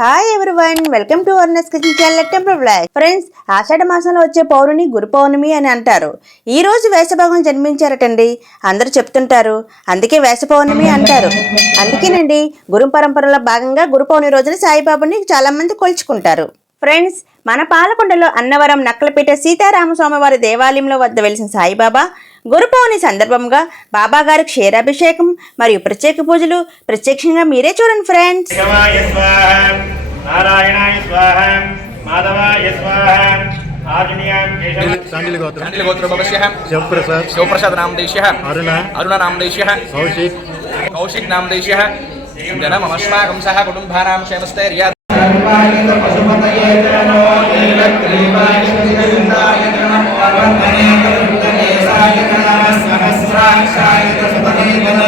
Hi everyone welcome to Arna's kitchen channel temple blog friends ఆషాఢ మాసంలో వచ్చే పౌర్ణమి గురు పౌర్ణమి అని అంటారు. ఈ రోజు వేసభాగం జన్మించారటండి. అందరూ చెప్తుంటారు అందుకే వేస పౌర్ణమి అంటారు. అందుకేనండి గురు పరంపరలో భాగంగా గురు పౌర్ణమి రోజున సాయిబాబాని చాలా మంది కొలుచుకుంటారు. ఫ్రెండ్స్ మన పాలకొండలో అన్నవరం నక్కలపేట సీతారామస్వామి వారి దేవాలయంలో వద్ద వెలిసిన సాయిబాబా గురు పౌర్ణమి సందర్భంగా బాబా గారి క్షీరాభిషేకం మరియు ప్రత్యేక పూజలు ప్రత్యక్షంగా మీరే చూడండి ఫ్రెండ్స్ గోత్రం. శివప్రసాద్. శివప్రసాద్ నామదేశ్యः. అరుణ. అరుణ నామదేశ్యः. కౌశిక్. కౌశిక్ నామదేశ్యः. జనమమస్మాకం సహ కుటుంబానాం క్షేమస్థైర్యా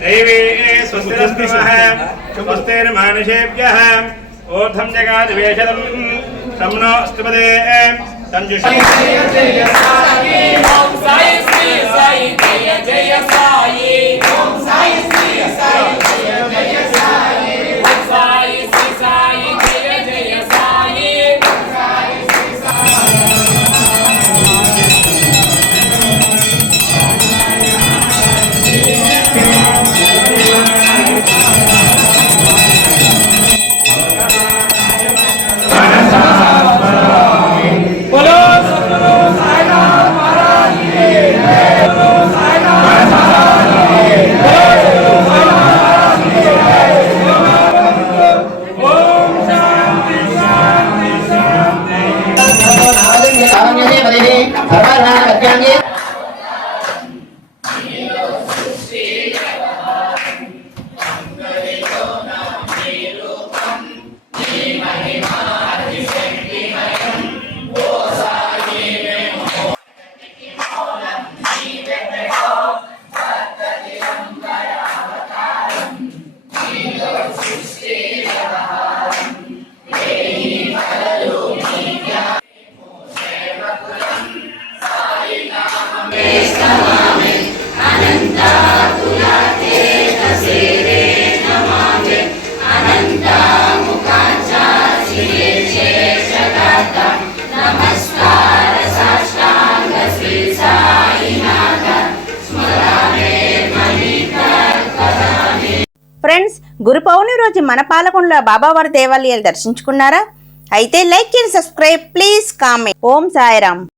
दैवेने स्वस्तिरस्तमः स्वस्तिर्मानुषेभ्यः ऊर्ध्वं जगादिवेशनं तम् नो Jamás ఫ్రెండ్స్ గురు పౌర్ణమి రోజు మన పాలకొండలో బాబావారి దేవాలయాలు దర్శించుకున్నారా? అయితే లైక్ చేయండి subscribe please comment. Om Sairam.